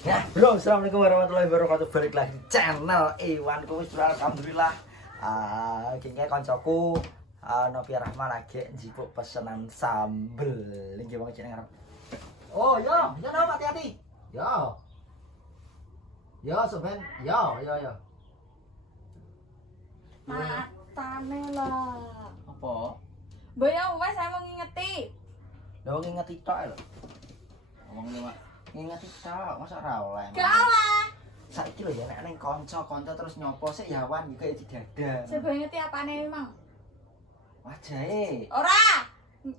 Ya, bro, assalamualaikum warahmatullahi wabarakatuh. Balik lagi di channel Iwan Kumis. Alhamdulillah. Kayaknya koncoku Novia Rahma lagi njipuk pesanan sambel. Lagi wong jeneng arep. Oh, yo, no, hati-hati. Yo. Yo, soben. Yo. Matane lah. Apa? Mbak ya wes saya mau ngingeti. Lah ngingeti tok lho. Ngomong nih, Mak. Ngingeti tok, masa ora oleh. Gak oleh. Saiki lho ya nek ning kanca-kanca terus nyopo sik ya wan iki di dada. Saya mau ngingeti apane emang? Wajahe. Ora.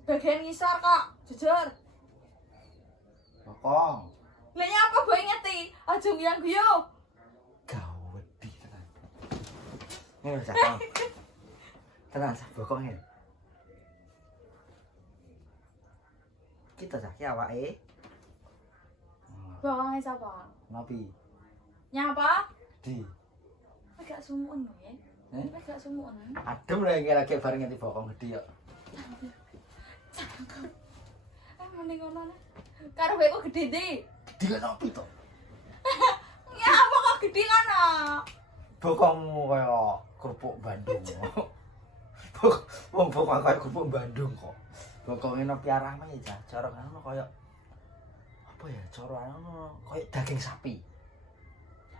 Bagian ngisor kok, jujur. Bokong. Lah nyapa mbok ngingeti? Aja guyang-guyu. Gawedi tenan. Ngene sakang. Tenan sak bokong ngene. Kita sak ki awake. Bokonge sapa? Ngopi. Nyapa? Di. Agak sumuken lho ya. Eh? Agak sumuken. Adem lho iki lagi bareng nganti bokong gedhi kok. Cangkem. Mending ngono nih. Karo kowe kok gedhe ndi? Gedhi kan ngopi to. Ya apa kok gedhe kono? Bokongmu kaya kerupuk Bandung. Wong bokong kaya kerupuk Bandung kok. Bokonge Novia Rahma ya cara ngono kaya apa ya cara ngono kaya daging sapi.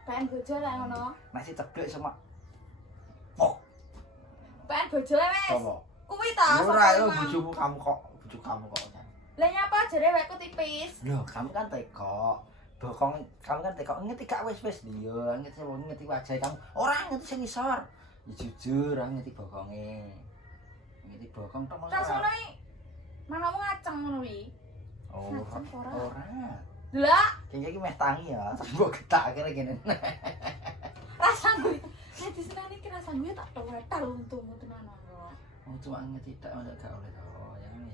Pengen bojo lah ngono. Nek si ceblek sama pok. Pengen bojo wes. Apa? Kuwi ta. Ora yo Emang. bojomu kamu kok, bojo kamu kok. Lah nyapa jare wekku tipis. Loh, kamu kan teko. Bokong kamu kan teko ngerti gak wis-wis lho, ngerti wajah kamu. Ora ngerti sing ngisor. Ya jujur, ora ngerti bokonge. Ngerti bokong tok Terus ngono iki. Manamu ngaceng ngono kuwi. Oh, Ngaceng ora. ora. Lah, Kayaknya iki meh tangi ya, terus mbok getak kira gini. rasa gue. Nek disenani ki rasa gue tak wetal untungmu tenan kok. Oh, cuma ngerti tak masa gak oleh to.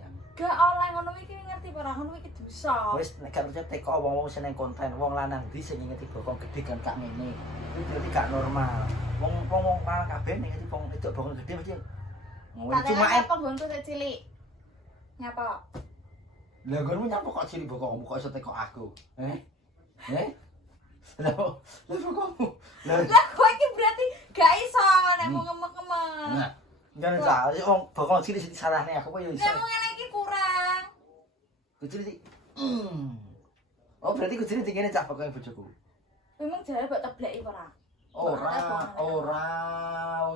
Yang. Gak oleh ngono iki ngerti ora ngono iki dosa. Wis nek gak percaya teko wong-wong seneng konten, wong lanang ndi sing ngerti bokong gede kan kak ngene. Itu berarti gak normal. Wong lanang kabeh nek ngerti bokong itu bokong gede mesti ngono cuma apa nggonku sik cilik. Nyapa? Lah gonmu nyapa kok cilik bokongmu kok iso teko aku? Lah bokongmu. Lah Kowe iki berarti gak iso nek mau ngemek-ngemek. nah, jangan salah, wong bokong cilik sing salahne aku kok yo iso. Nek mau ngene iki kurang. Kucil iki. Oh, berarti kucil iki ngene cak bokong bojoku. Memang jare mbok tebleki ora? Ora,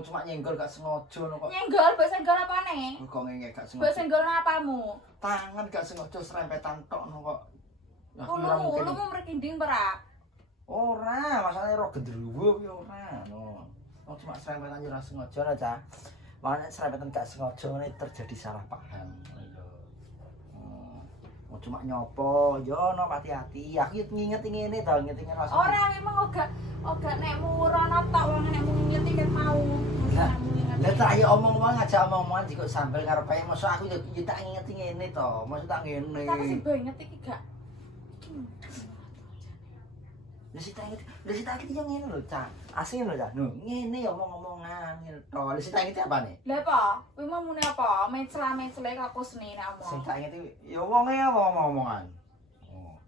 cuma nyenggol gak sengaja no kok. Nyenggol, mbok senggol apane? Bokonge gak Mbok sengaja. senggol apamu? Tangan gak sengaja serempetan tok no kok. Ulumu merkinding ora? Ora, masalahnya roh gendruwo kuwi ora. No. Oh, cuma serempetan yo ora sengaja no, Cak. Makanya serempetan gak sengaja ngene terjadi salah paham. Lho. Oh, cuma nyopo, yo no hati-hati. Aku yo nginget ngene to, nginget rasa. Ora memang oga nek murono tok wong nek mung ngeti ket mau. Lah tak yo omong-omong ngajak omong-omongan jiko sambel karo pae mosok aku yo tak ngingeti ngene to. Mosok tak ngene. Tapi sing banget iki gak. Lah si tak ngingeti yo ngene lho, Cak. Asli lho, Cak. No, ngene omong-omongan ngene to. Lah si tak ngingeti apane? Lah apa? Kuwi mau muni apa? Mencela-mencele kakusne nek Sing omong. tak ngingeti yo wonge omong-omongan. Oh.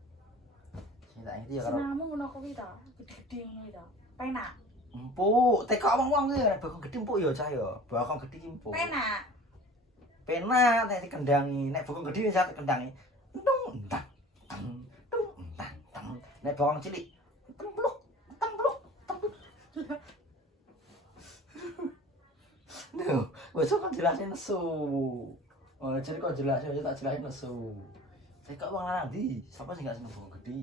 Sing tak ngingeti yo karo Senamu ngono kuwi ta. Gede-gede ngono ta. Penak. empuk. Teko wong-wong kuwi bakong gedhe empuk yo, Cak yo. Bakong gedhe ki empuk. Penak. Penak nek dikendangi, nek bakong gedhe wis dikendangi. Entung entang. Entung entang. Nek bakong cilik templuk. Duh, wis kok jelasin nesu. Oh, jadi kok jelasin aja tak jelasin nesu. Saya kok wong lanang ndi? Sapa sing gak seneng bakong gedhe?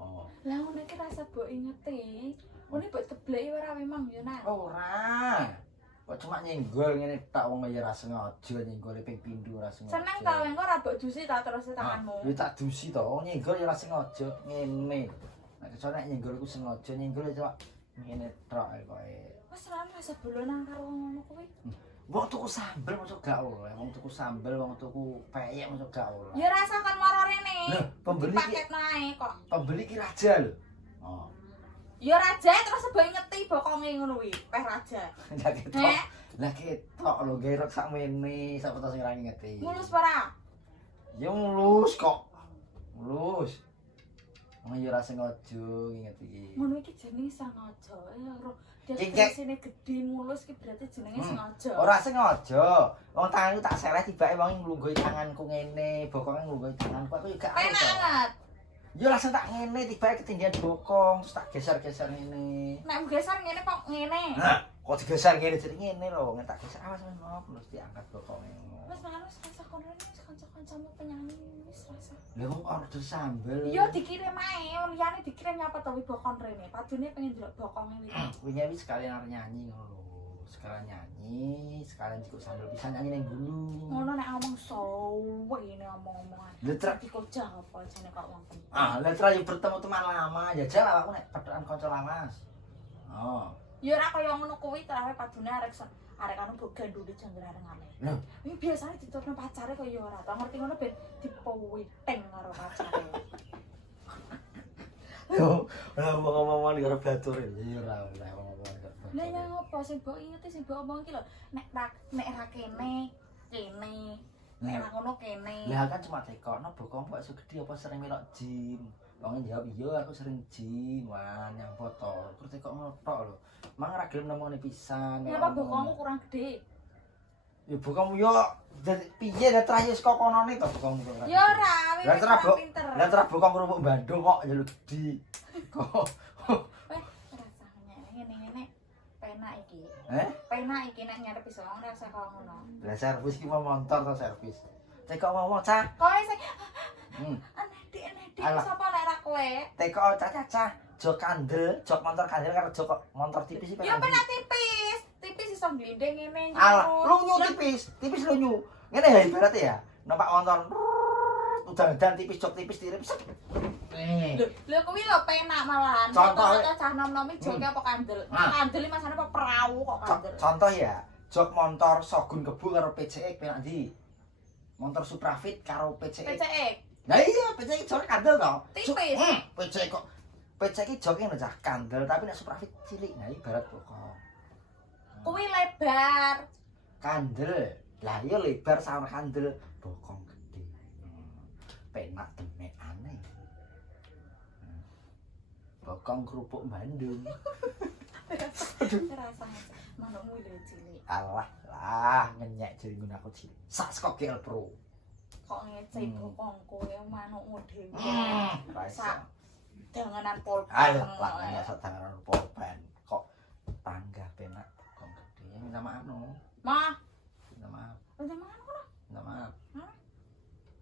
Oh. Lah ngono iki rasa mbok ingeti. Ngono mbok tebleki ora memang yo nang. Ora. Kok cuma nyenggol ngene tak wong ya ora sengaja nyenggol ping pindho ora sengaja. Seneng ta engko ora mbok dusi ta terus tanganmu. Yo tak dusi to, wong nyenggol ya ora sengaja ngene. Nek kecuali nek nyenggol iku sengaja nyenggol cuma ngene tok koe. Wes ora rasa bolonan karo ngono kuwi. Wong tuku sambel mosok gak oleh, wong tuku sambel, wong tuku peyek mosok gak oleh. Ya rasa kan maro rene. Lah, pembeli ki paket nae kok. pembeli ki raja lho. Oh. Ya raja terus mbok ngeti bokonge ngono kuwi, peh raja. Lah ketok. Lah ketok lho gerok sakmene, sapa to sing ora ngeti. Mulus ora? Ya mulus kok. Mulus. Ya ora sengaja inget iki. Ngono iki jenenge sengaja. Ora Iki- deskripsine gedhe mulus ki berarti jenenge sengaja. Ora sengaja. Wong tanganku tak seleh tibake wong nglungguhi tanganku ngene, bokonge nglungguhi tanganku aku juga Penak banget. Ya langsung tak ngene tibake ketinggian bokong terus tak geser-geser ngene. Nek geser ngene kok ngene. Nah, kok digeser ngene jadi ngene lho, ngene tak geser awas terus diangkat bokonge. Wis manus rasa kono wis kanca-kancamu penyanyi wis rasa. Lha wong order sambel. Iya dikirim ae, liyane dikirim nyapa to bokon rene. Padune pengen delok bokonge iki. Wingi wis sekalian arep nyanyi ngono lho. Sekalian nyanyi, sekalian cukup sambel bisa nyanyi ning gunung. Ngono nek ngomong suwe ngene omong-omongan. Letra Dikocah apa jane kok wong penting. letra yo bertemu teman lama. Jajal aku nek padhaan kanca lawas. Oh. Ya ora kaya ngono kuwi terawe padune arek anu mbok gandule jangger areng ame. Lho, Iki biasane ditutno pacare kaya ora ta. Ngerti ngono ben dipuwiting karo pacare. yo, ora ngomong-ngomong karo batur ya ora ngomong-ngomong karo batur. Lah ya ngopo sing mbok ingeti sing mbok omong iki lho. Nek ra kene, kene. Nek ra ngono kene. Lah kan cuma tekokno bokongmu kok iso gedhe apa sering melok gym. Wong jawab iya aku sering gym, wan yang foto. Terus tekok ngotok lho. Mang ra gelem nemoni pisan. Kenapa bokongmu kurang gede? Ya bokongmu yo piye nek terakhir saka konone to bokongmu kok. Ya ora, Lah wis terus pinter. Lah terus bokong kerupuk Bandung kok ya lu gedhi. Kok Weh, rasane ngene-ngene penak iki. Penak iki nek nyarep iso rasa kaya ngono. Lah servis ki mau motor to servis. Tekok ngomong cah. Kowe sing Hmm. enek-enek Alah. sapa nek ra kowe? Tekok cah-cah jok kandel, jok motor kandel karo jok motor tipis iki Ya penak tipis. Tipis iso glindeng ngene. Alah, lunyu tipis lunyu. Ngene ya ibaratnya ya, numpak motor. Udan-udan tipis jok tipis tirip. Lho kuwi lho penak malahan. Contoh- Contoh cah nom-nomi joke apa kandel. Ah. Kandel iki masane apa perahu kok kandel. Contoh ya, jok motor Shogun Kebu karo PCX penak ndi? Motor Suprafit karo PCX. PCX. Nah iya, PCX jok kandel to. Tipis. PCX kok PCX ki joke ngono cah kandel tapi nek Suprafit cilik. Nah ibarat pokok. Kuwi lebar. Kandel. Lah iya lebar sama kandel, bokong gede. Penak demek aneh. Bokong kerupuk Bandung. Rasane manukmu lho cilik. Alah lah ngenyek jeringun aku cilik. Sak saka GL Pro. Kok ngecek bokongku ya manukmu dhewe. Rasa. Danganan polpen. Ayo lah ya sedangan polpen. Kok tangga penak bokong gede. Minta maaf no. Mah, Minta maaf. udah mangan ngono. Minta maaf. Hah?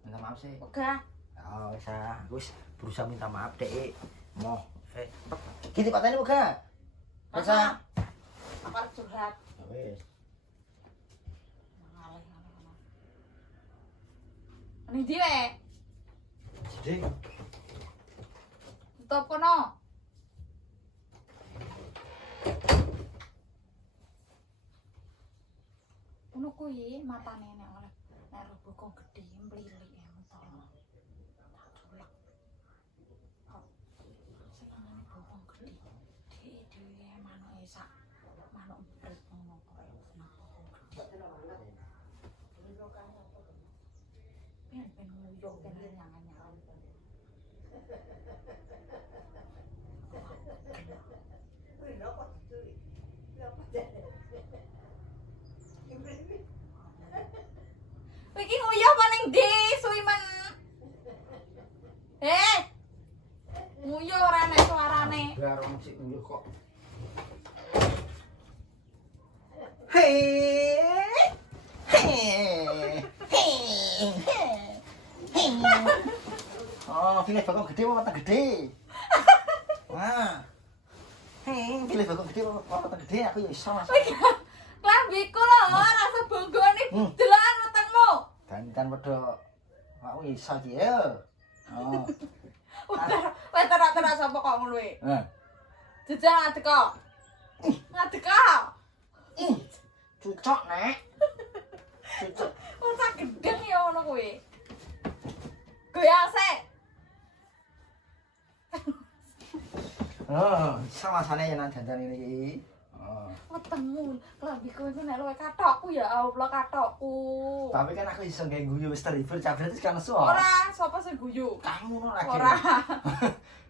Minta maaf sih. Ogah. Oh, aku wis berusaha minta maaf dek. Moh, gini patene uga. Bisa. Aku arep curhat. Ya wis. Ngalih. Ini dia. Jadi, Tutup kono. Ngono kuwi matane nek oleh nek ro bokong gedhe mlilik ya mentol. Tak culek. Kok senengane bokong gedhe. Dhewe manuke sak manuk emprit ngono kok seneng bokong gedhe. Ben nguyuh kene nyangan-nyangan. Iki nguyuh apa ning ndi, Suimen? Nguyuh ora nek suarane. biar musik dulu kok. Hei. Hei. Hei. Hei. Oh, pilih bakal gede apa mata gede? Wah. Hei, pilih bakal gede apa mata gede aku ya iso Mas. Klambiku lho, rasa bonggone delokan wetengmu. Dan padha aku iso iki ya. Oh. Wes terak-terak sapa kok ngono e? Nah. Jejak ngadeg kok. Ngadeg kok. Cucok, Nek. Cucok. Wong sak gedeng ya ngono kuwi. Goyang sik. Oh, sama-sama ya nang dandan ini. Oh. Wetengmu, klambiku iku nek luwe katokku ya Allah katokku. Tapi kan aku iso nggae guyu wis terhibur, berarti kan nesu. Ora, sapa sing guyu? Kamu ngono lagi. Ora.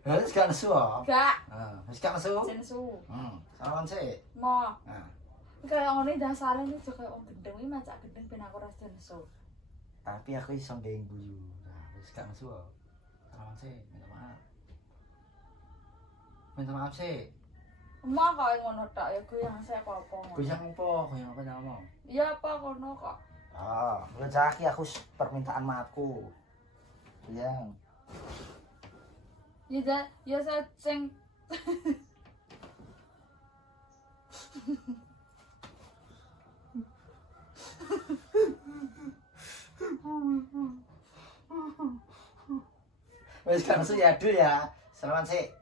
Wis gak nesu. Gak. Wis gak nesu. Sensu. Salaman sik. Mo. Nah, Kayak ngene dasare iki juga kayak wong gendeng iki macak gendeng ben aku ora sensu. tapi aku iso nggawe guyu. Nah, wis gak nesu. Salaman sik, minta maaf. Minta maaf sik. Mo kok ngono tok ya goyang sik apa-apa. Goyang apa? Goyang apa namo? Ya apa ngono kok. Ngejaki aku permintaan maafku. Goyang. Ya sing Wis gak nesu ya, aduh ya. Salaman sik.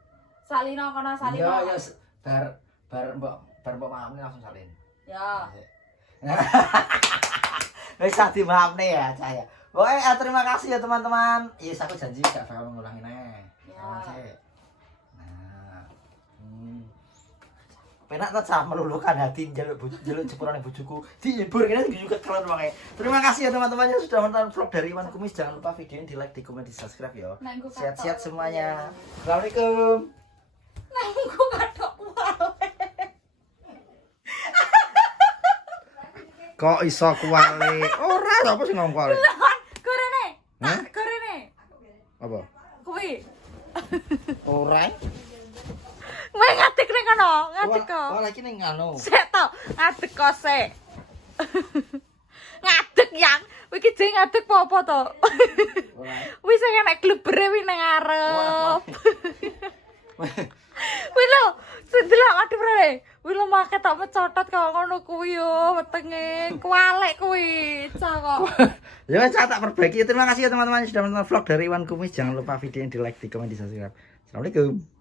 salino kono salino. Iya, ya bar mbok maafne langsung salin. Ya. Wis tadi maafne ya, saya. Pokoknya terima kasih ya teman-teman. Yes, aku janji gak bakal ngulangi neh. Ya. Nah. Penak ta cah meluluhkan hati njaluk jepurane bojoku. Dihibur kene juga keren wae. Terima kasih ya teman-teman yang sudah menonton vlog dari Iwan Kumis. Jangan lupa videonya di like, di komen, di subscribe ya. Sehat-sehat semuanya. Assalamualaikum. Nangku katok wae. Kok iso kuwale? Ora, apa sing ngomong kuwale? Gorene. Hah? Gorene. Apa? Kuwi. Ora. Kowe ngadeg ning kono, ngadeg kok. Wah, lagi ning anu. Sik to, ngadeg kok sik. Ngadeg yang, iki jeneng ngadeg apa to? Ora. Wis sing enek glubere wi nang arep. Wih lo, sedelok aduh bre. Wih lo make tak mecotot kok ngono kuwi yo wetenge. Kualek kuwi, cah kok. Ya wes tak perbaiki. Terima kasih ya teman-teman yang sudah menonton vlog dari Iwan Kumis. Jangan lupa videonya di like, di komen, di subscribe. Assalamualaikum.